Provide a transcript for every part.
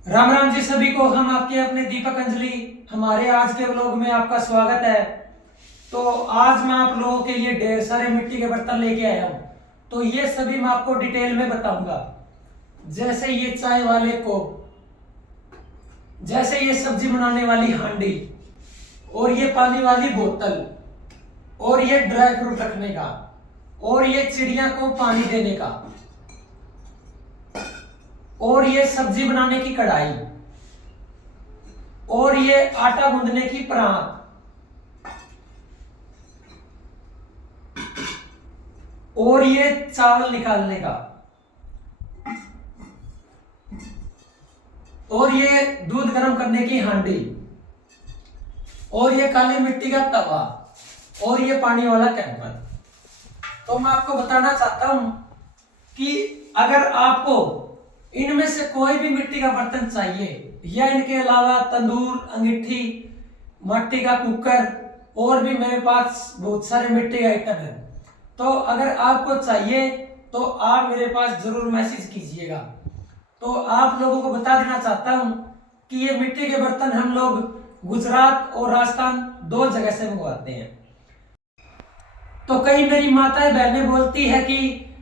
राम राम जी सभी को। हम आपके अपने दीपक अंजलि हमारे आज के व्लॉग में आपका स्वागत है। तो आज मैं आप लोगों के लिए ढेर सारे मिट्टी के बर्तन लेके आया हूँ। तो ये सभी मैं आपको डिटेल में बताऊंगा। जैसे ये चाय वाले कप, जैसे ये सब्जी बनाने वाली हांडी, और ये पानी वाली बोतल, और ये ड्राई फ्रूट रखने का, और ये चिड़िया को पानी देने का, और ये सब्जी बनाने की कढ़ाई, और ये आटा गूंदने की परात, और ये चावल निकालने का, और ये दूध गर्म करने की हांडी, और ये काली मिट्टी का तवा, और ये पानी वाला कैंपर। तो मैं आपको बताना चाहता हूं कि अगर आपको इनमें से कोई भी मिट्टी का बर्तन चाहिए या इनके अलावा तंदूर, अंगीठी, मिट्टी का कुकर, और भी मेरे पास बहुत सारे मिट्टी के आइटम है। तो अगर आपको चाहिए तो आप मेरे पास जरूर मैसेज कीजिएगा। तो आप लोगों को बता देना चाहता हूं कि ये मिट्टी के बर्तन हम लोग गुजरात और राजस्थान दो जगह से मंगवाते हैं। तो कई मेरी माताएं बहनें बोलती है कि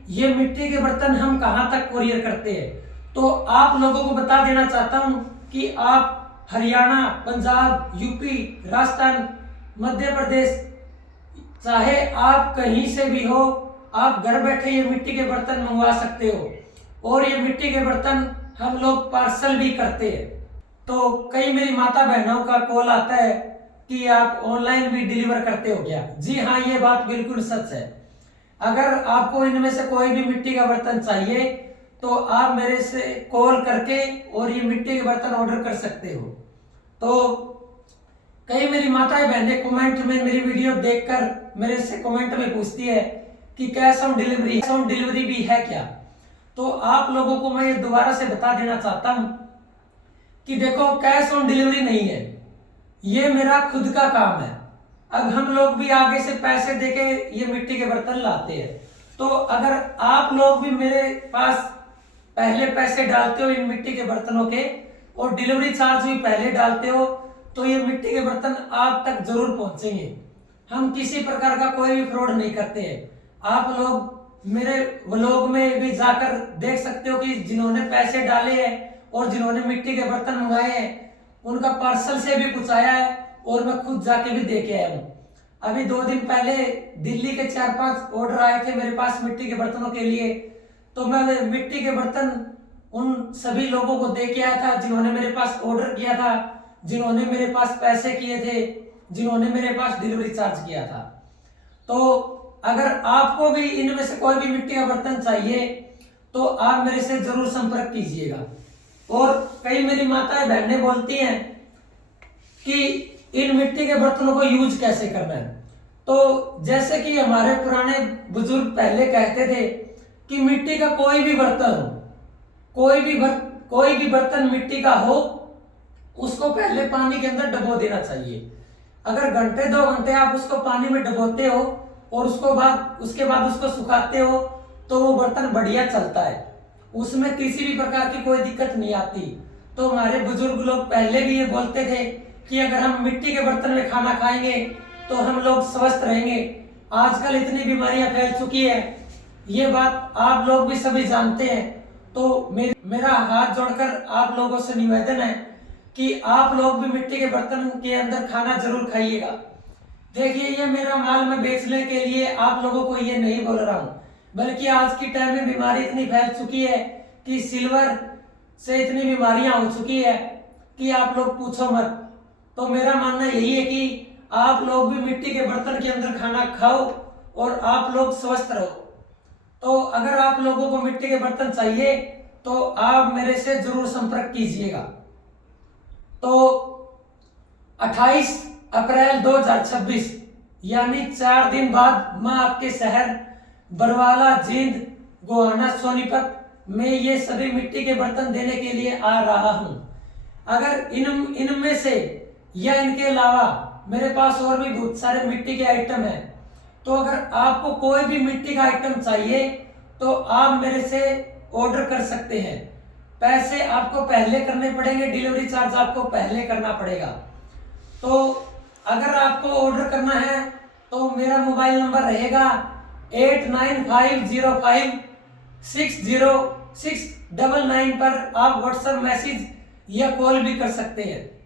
ये मिट्टी के बर्तन हम कहां तक कुरियर करते हैं। तो आप लोगों को बता देना चाहता हूं कि आप हरियाणा, पंजाब, यूपी, राजस्थान, मध्य प्रदेश, चाहे आप कहीं से भी हो, आप घर बैठे ये मिट्टी के बर्तन मंगवा सकते हो। और ये मिट्टी के बर्तन हम लोग पार्सल भी करते हैं। तो कई मेरी माता बहनों का कॉल आता है कि आप ऑनलाइन भी डिलीवर करते हो क्या? जी हाँ, ये बात बिल्कुल सच है। अगर आपको इनमें से कोई भी मिट्टी का बर्तन चाहिए तो आप मेरे से कॉल करके और ये मिट्टी के बर्तन ऑर्डर कर सकते हो। तो कई मेरी माताएं बहनें कमेंट में मेरी वीडियो देखकर मेरे से कमेंट में पूछती है कि कैश ऑन डिलीवरी भी है क्या? तो आप लोगों को मैं ये दोबारा से बता देना चाहता हूं कि देखो, कैश ऑन डिलीवरी नहीं है, ये मेरा खुद का काम है। अब हम लोग भी आगे से पैसे देके ये मिट्टी के बर्तन लाते हैं। तो अगर आप लोग भी मेरे पास पहले पैसे डालते हो इन मिट्टी के बर्तनों के और डिलीवरी चार्ज भी पहले डालते हो तो ये मिट्टी के बर्तन आप तक जरूर पहुंचेंगे। हम किसी प्रकार का कोई भी फ्रॉड नहीं करते हैं। आप लोग मेरे व्लॉग में भी जाकर देख सकते हो कि जिन्होंने पैसे डाले हैं और जिन्होंने मिट्टी के बर्तन मंगाए हैं उनका पार्सल से भी पहुंचाया है और मैं खुद जाके भी दे के आया हूँ। अभी 2 दिन पहले दिल्ली के 4-5 ऑर्डर आए थे मेरे पास मिट्टी के बर्तनों के लिए। तो मैं मिट्टी के बर्तन उन सभी लोगों को दे के आया था जिन्होंने मेरे पास ऑर्डर किया था, जिन्होंने मेरे पास पैसे किए थे, जिन्होंने मेरे पास डिलीवरी चार्ज किया था। तो अगर आपको भी इनमें से कोई भी मिट्टी का बर्तन चाहिए तो आप मेरे से जरूर संपर्क कीजिएगा। और कई मेरी माताएं बहनें बोलती हैं कि इन मिट्टी के बर्तनों को यूज कैसे करना है। तो जैसे कि हमारे पुराने बुजुर्ग पहले कहते थे कि मिट्टी का कोई भी बर्तन हो, कोई भी बर्तन मिट्टी का हो, उसको पहले पानी के अंदर डबो देना चाहिए। अगर घंटे 2 घंटे आप उसको पानी में डबोते हो और उसके बाद उसको सुखाते हो तो वो बर्तन बढ़िया चलता है, उसमें किसी भी प्रकार की कोई दिक्कत नहीं आती। तो हमारे बुजुर्ग लोग पहले भी ये बोलते थे कि अगर हम मिट्टी के बर्तन में खाना खाएंगे तो हम लोग स्वस्थ रहेंगे। आजकल इतनी बीमारियां फैल चुकी है, ये बात आप लोग भी सभी जानते हैं। तो मेरा हाथ जोड़कर आप लोगों से निवेदन है कि आप लोग भी मिट्टी के बर्तन के अंदर खाना जरूर खाइएगा। देखिए, ये मेरा माल मैं बेचने के लिए आप लोगों को ये नहीं बोल रहा हूँ, बल्कि आज की टाइम में बीमारी इतनी फैल चुकी है कि सिल्वर से इतनी बीमारियां हो चुकी है कि आप लोग पूछो मत। तो मेरा मानना यही है कि आप लोग भी मिट्टी के बर्तन के अंदर खाना खाओ और आप लोग स्वस्थ रहो। तो अगर आप लोगों को मिट्टी के बर्तन चाहिए तो आप मेरे से जरूर संपर्क कीजिएगा। तो 28 अप्रैल 2026 यानी 4 दिन बाद मैं आपके शहर बरवाला, जींद, गोहाना, सोनीपत में ये सभी मिट्टी के बर्तन देने के लिए आ रहा हूं। अगर इनमें से या इनके अलावा मेरे पास और भी बहुत सारे मिट्टी के आइटम हैं, तो अगर आपको कोई भी मिट्टी का आइटम चाहिए तो आप मेरे से ऑर्डर कर सकते हैं। पैसे आपको पहले करने पड़ेंगे, डिलीवरी चार्ज आपको पहले करना पड़ेगा। तो अगर आपको ऑर्डर करना है तो मेरा मोबाइल नंबर रहेगा 8950560699 पर आप व्हाट्सएप मैसेज या कॉल भी कर सकते हैं।